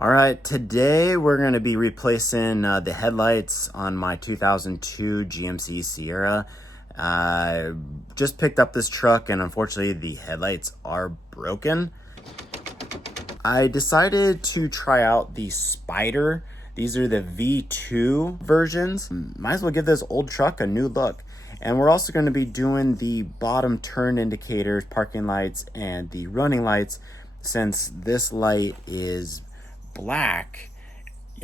All right, today we're going to be replacing the headlights on my 2002 GMC Sierra. Just picked up this truck and unfortunately the headlights are broken. I decided to try out the Spyder. These are the V2 versions. Might as well give this old truck a new look. And we're also going to be doing the bottom turn indicators, parking lights, and the running lights. Since this light is black,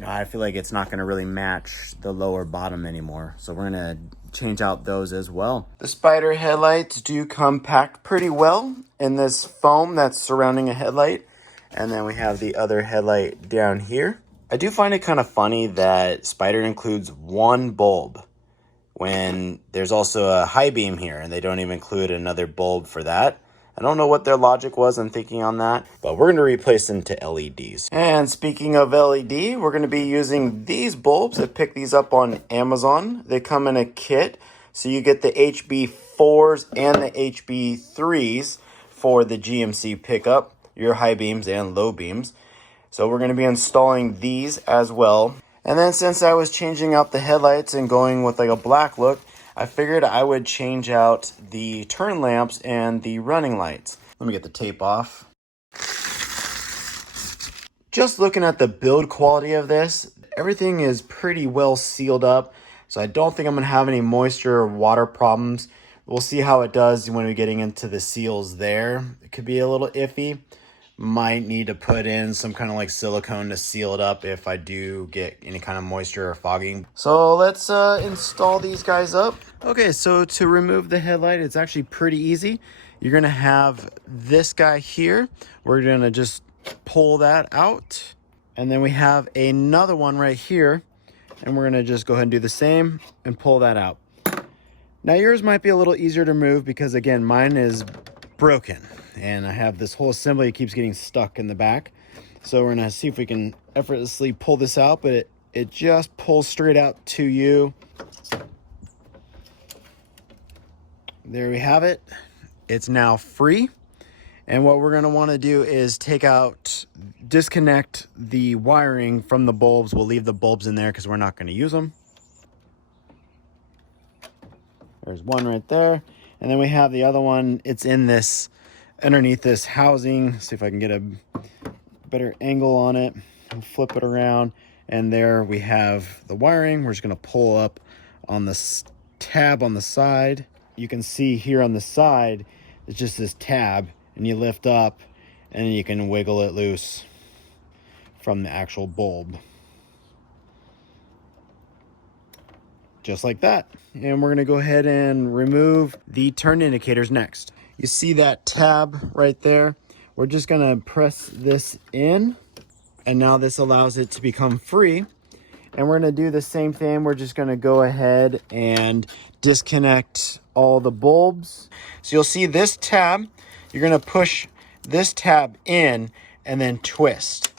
I feel like it's not going to really match the lower bottom anymore. So we're going to change out those as well. The Spyder headlights do come packed pretty well in this foam that's surrounding a headlight. And then we have the other headlight down here. I do find it kind of funny that Spyder includes one bulb when there's also a high beam here and they don't even include another bulb for that. I don't know what their logic was in thinking on that, but we're going to replace them to LEDs. And speaking of LED, we're going to be using these bulbs. I picked these up on Amazon. They come in a kit, so you get the HB4s and the HB3s for the GMC pickup, your high beams and low beams. So we're going to be installing these as well. And then since I was changing out the headlights and going with like a black look, I figured I would change out the turn lamps and the running lights. Let me get the tape off. Just looking at the build quality of this, everything is pretty well sealed up. So I don't think I'm gonna have any moisture or water problems. We'll see how it does when we're getting into the seals there. It could be a little iffy. Might need to put in some kind of like silicone to seal it up if I do get any kind of moisture or fogging. So let's install these guys up. Okay, so to remove the headlight, it's actually pretty easy. You're gonna have this guy here. We're gonna just pull that out. And then we have another one right here. And we're gonna just go ahead and do the same and pull that out. Now yours might be a little easier to move because again, mine is broken. And I have this whole assembly, it keeps getting stuck in the back. So we're gonna see if we can effortlessly pull this out, but it just pulls straight out to you. There we have it. It's now free. And what we're gonna wanna do is disconnect the wiring from the bulbs. We'll leave the bulbs in there because we're not gonna use them. There's one right there. And then we have the other one, it's in this underneath this housing. See if I can get a better angle on it and flip it around. And there we have the wiring. We're just going to pull up on this tab on the side. You can see here on the side, it's just this tab, and you lift up and you can wiggle it loose from the actual bulb. Just like that. And we're going to go ahead and remove the turn indicators next. You see that tab right there? We're just gonna press this in, and now this allows it to become free. And we're gonna do the same thing. We're just gonna go ahead and disconnect all the bulbs. So you'll see this tab, you're gonna push this tab in and then twist.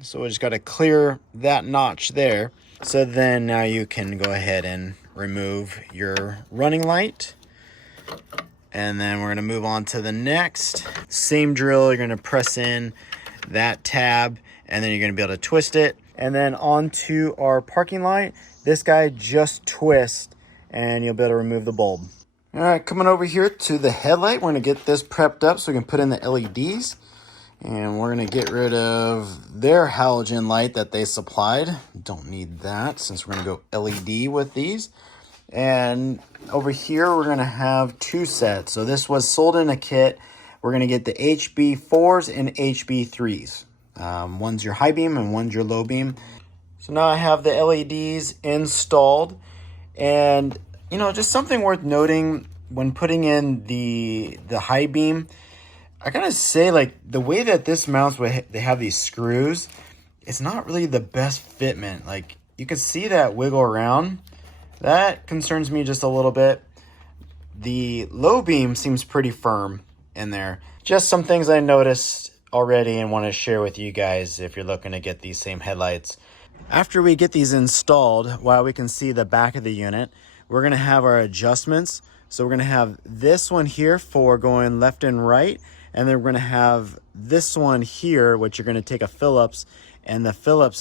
So we just gotta clear that notch there. So then now you can go ahead and remove your running light. And then we're going to move on to the next. Same drill, you're going to press in that tab and then you're going to be able to twist it. And then onto our parking light, this guy just twists and you'll be able to remove the bulb. All right, coming over here to the headlight, we're going to get this prepped up so we can put in the LEDs. And we're going to get rid of their halogen light that they supplied. Don't need that since we're going to go LED with these. And over here, we're going to have two sets. So this was sold in a kit. We're going to get the HB4s and HB3s. One's your high beam and one's your low beam. So now I have the LEDs installed. And, just something worth noting when putting in the high beam, I gotta say, like, the way that this mounts, they have these screws, it's not really the best fitment. Like, you can see that wiggle around. That concerns me just a little bit. The low beam seems pretty firm in there. Just some things I noticed already and want to share with you guys if you're looking to get these same headlights. After we get these installed, while we can see the back of the unit, we're going to have our adjustments. So we're going to have this one here for going left and right. And then we're going to have this one here, which you're going to take a Phillips and the Phillips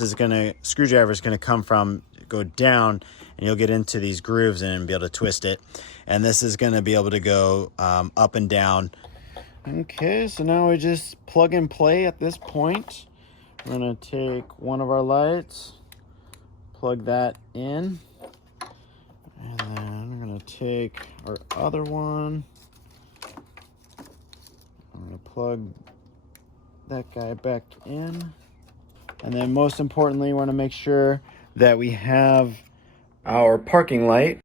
screwdriver is gonna go down, and you'll get into these grooves and be able to twist it. And this is gonna be able to go up and down. Okay, so now we just plug and play at this point. We're gonna take one of our lights, plug that in, and then we're gonna take our other one. I'm gonna plug that guy back in. And then most importantly, we want to make sure that we have our parking light.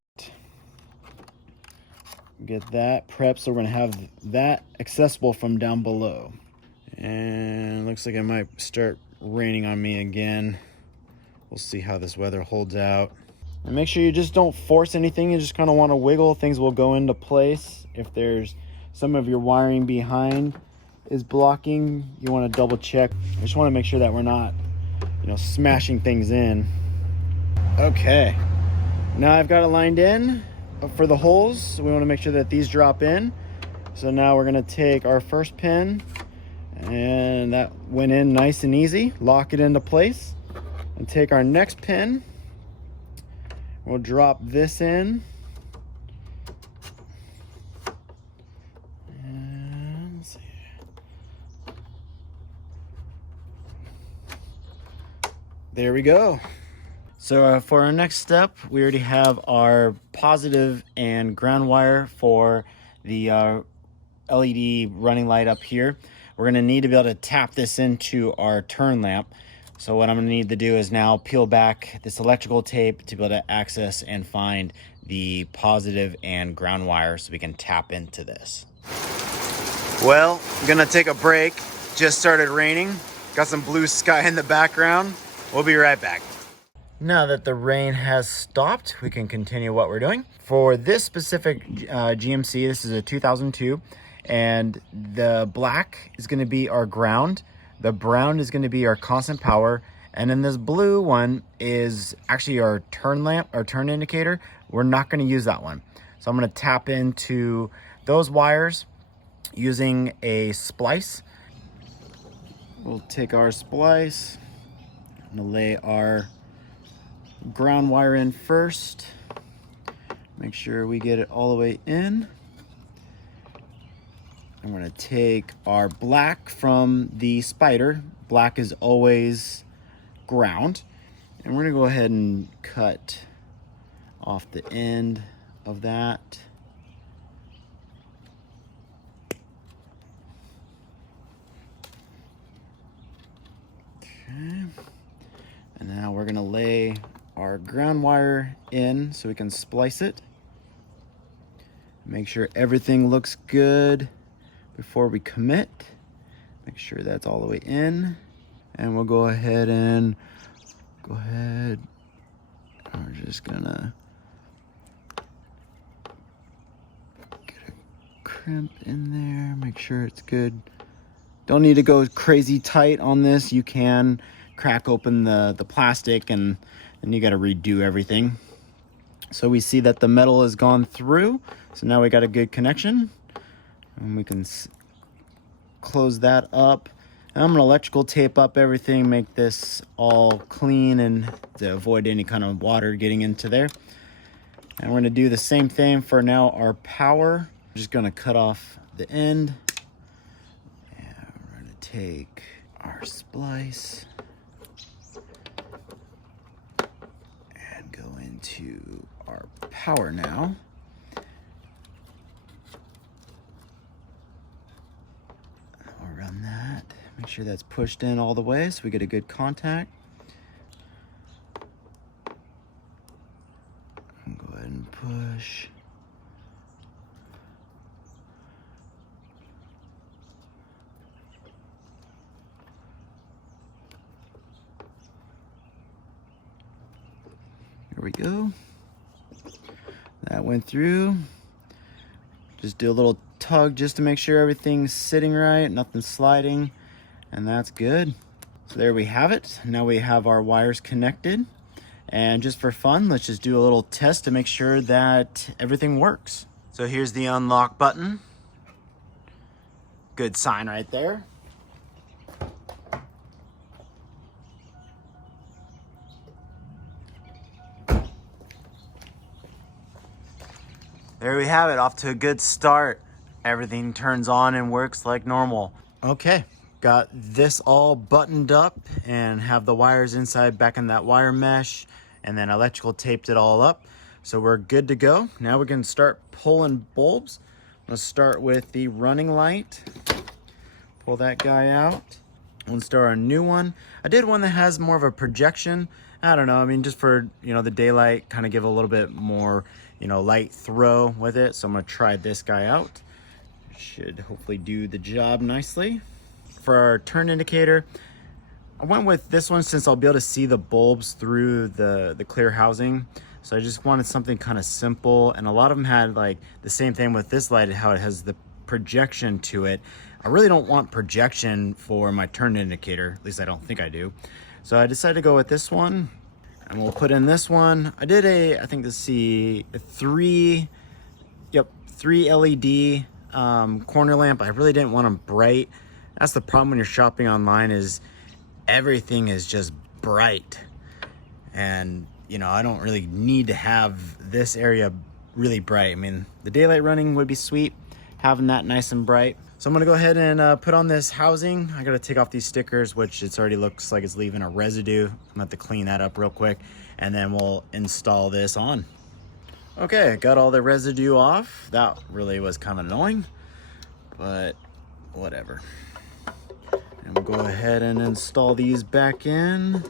Get that prepped, so we're going to have that accessible from down below. And looks like it might start raining on me again. We'll see how this weather holds out. And make sure you just don't force anything. You just kind of want to wiggle. Things will go into place. If there's some of your wiring behind is blocking, you want to double check. I just want to make sure that we're not, smashing things in. Okay, now I've got it lined in for the holes, so we want to make sure that these drop in. So now we're going to take our first pin, and that went in nice and easy. Lock it into place, and take our next pin. We'll drop this in. And let's see. There we go. So for our next step, we already have our positive and ground wire for the LED running light up here. We're gonna need to be able to tap this into our turn lamp. So what I'm gonna need to do is now peel back this electrical tape to be able to access and find the positive and ground wire so we can tap into this. Well, I'm gonna take a break. Just started raining. Got some blue sky in the background. We'll be right back. Now that the rain has stopped, we can continue what we're doing. For this specific GMC, this is a 2002, and the black is gonna be our ground, the brown is gonna be our constant power, and then this blue one is actually our turn lamp, our turn indicator. We're not gonna use that one. So I'm gonna tap into those wires using a splice. We'll take our splice, I'm gonna lay our ground wire in first. Make sure we get it all the way in. I'm gonna take our black from the Spyder. Black is always ground. And we're gonna go ahead and cut off the end of that. Okay. And now we're gonna lay our ground wire in so we can splice it. Make sure everything looks good before we commit. Make sure that's all the way in. And we'll go ahead. We're just gonna get a crimp in there, make sure it's good. Don't need to go crazy tight on this. You can crack open the plastic and then you got to redo everything. So we see that the metal has gone through. So now we got a good connection, and we can close that up. And I'm gonna electrical tape up everything, make this all clean and to avoid any kind of water getting into there. And we're gonna do the same thing for now our power. I'm just gonna cut off the end. And we're gonna take our splice and go into our power now. I'll run that. Make sure that's pushed in all the way so we get a good contact. And go ahead and push. Here we go. That went through. Just do a little tug just to make sure everything's sitting right, nothing's sliding, and that's good. So there we have it. Now we have our wires connected, and just for fun, let's just do a little test to make sure that everything works. So here's the unlock button. Good sign right there. There we have it, off to a good start. Everything turns on and works like normal. Okay, got this all buttoned up and have the wires inside back in that wire mesh, and then electrical taped it all up. So we're good to go. Now we can start pulling bulbs. Let's start with the running light. Pull that guy out. Let's start a new one. I did one that has more of a projection. I don't know, I mean, just for, you know, the daylight, kind of give a little bit more, you know, light throw with it. So I'm gonna try this guy out. Should hopefully do the job nicely. For our turn indicator, I went with this one since I'll be able to see the bulbs through the clear housing. So I just wanted something kind of simple, and a lot of them had like the same thing with this light, how it has the projection to it. I really don't want projection for my turn indicator, at least I don't think I do. So I decided to go with this one, and we'll put in this one. I did I think let's see, three LED corner lamp. I really didn't want them bright. That's the problem when you're shopping online, is everything is just bright. And you know, I don't really need to have this area really bright. I mean, the daylight running would be sweet, having that nice and bright. So I'm gonna go ahead and put on this housing. I gotta take off these stickers, which it's already looks like it's leaving a residue. I'm gonna have to clean that up real quick, and then we'll install this on. Okay, got all the residue off. That really was kind of annoying, but whatever. And we'll go ahead and install these back in.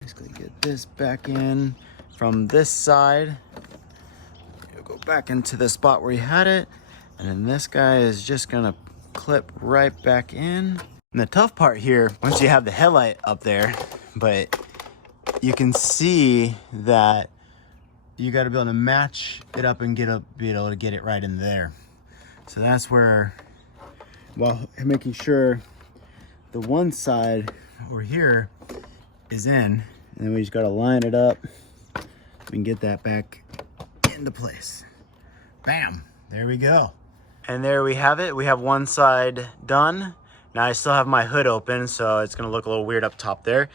Basically get this back in from this side. You'll go back into the spot where you had it. And then this guy is just gonna clip right back in. And the tough part here, once you have the headlight up there, but you can see that you got to be able to match it up and be able to get it right in there. So that's where, well, making sure the one side over here is in, and then we just got to line it up. We can get that back into place. Bam, there we go. And there we have it. We have one side done. Now I still have my hood open, so it's gonna look a little weird up top there.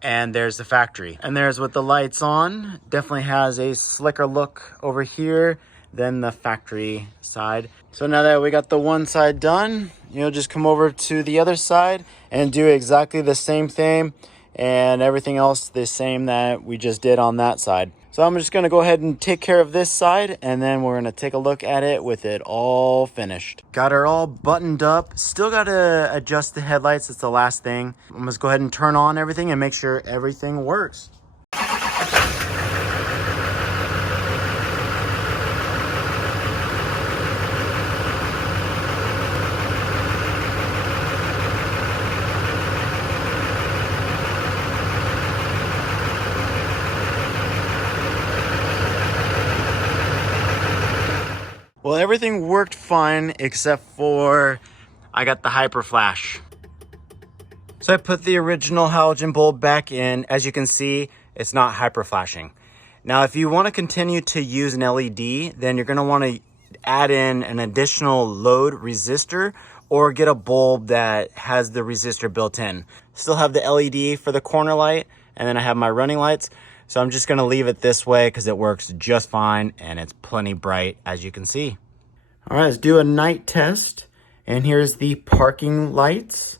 And there's the factory. And there's with the lights on. Definitely has a slicker look over here than the factory side. So now that we got the one side done, you'll just come over to the other side and do exactly the same thing, and everything else the same that we just did on that side. So I'm just gonna go ahead and take care of this side, and then we're gonna take a look at it with it all finished. Got her all buttoned up. Still gotta adjust the headlights, it's the last thing. I'm gonna go ahead and turn on everything and make sure everything works. Well, everything worked fine except for I got the Hyperflash. So I put the original halogen bulb back in. As you can see, it's not hyperflashing. Now, if you want to continue to use an LED, then you're going to want to add in an additional load resistor or get a bulb that has the resistor built in. Still have the LED for the corner light, and then I have my running lights. So I'm just gonna leave it this way because it works just fine and it's plenty bright, as you can see. All right, let's do a night test. And here's the parking lights.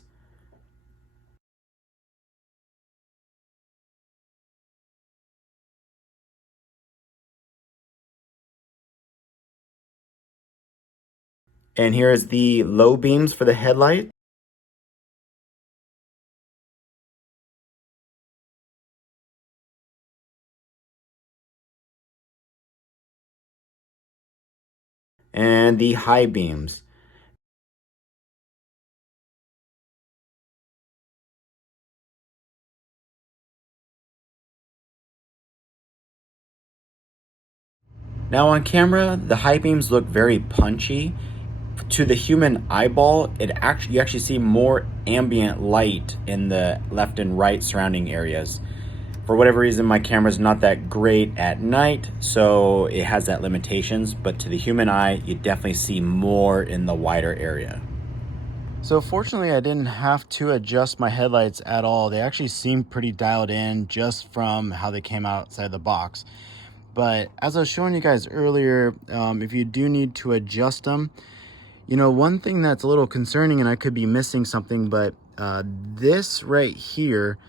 And here's the low beams for the headlight. And the high beams. Now on camera, the high beams look very punchy. To the human eyeball, you actually see more ambient light in the left and right surrounding areas. For whatever reason, my camera's not that great at night, so it has that limitations, but to the human eye, you definitely see more in the wider area. So fortunately, I didn't have to adjust my headlights at all. They actually seem pretty dialed in just from how they came outside the box. But as I was showing you guys earlier, if you do need to adjust them, you know, one thing that's a little concerning, and I could be missing something, but this right here,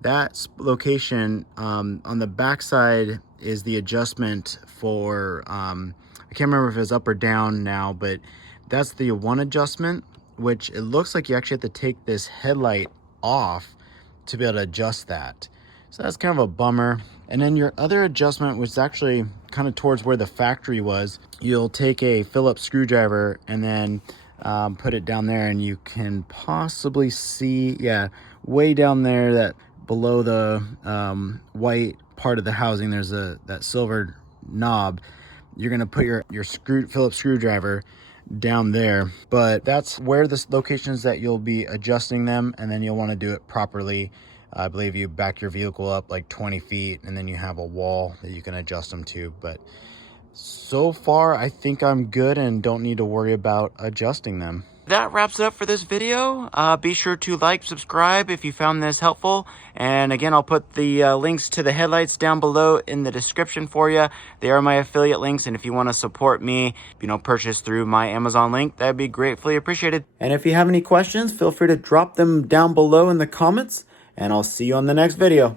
that location on the back side is the adjustment for, I can't remember if it's up or down now, but that's the one adjustment, which it looks like you actually have to take this headlight off to be able to adjust that. So that's kind of a bummer. And then your other adjustment, which is actually kind of towards where the factory was, you'll take a Phillips screwdriver and then put it down there, and you can possibly see, yeah, way down there, that below the white part of the housing, there's that silver knob. You're gonna put your Phillips screwdriver down there, but that's where the locations that you'll be adjusting them, and then you'll want to do it properly. I believe you back your vehicle up like 20 feet, and then you have a wall that you can adjust them to. But so far, I think I'm good and don't need to worry about adjusting them. That wraps it up for this video. Be sure to like, subscribe if you found this helpful. And again, I'll put the links to the headlights down below in the description for you. They are my affiliate links. And if you want to support me, you know, purchase through my Amazon link, that'd be gratefully appreciated. And if you have any questions, feel free to drop them down below in the comments, and I'll see you on the next video.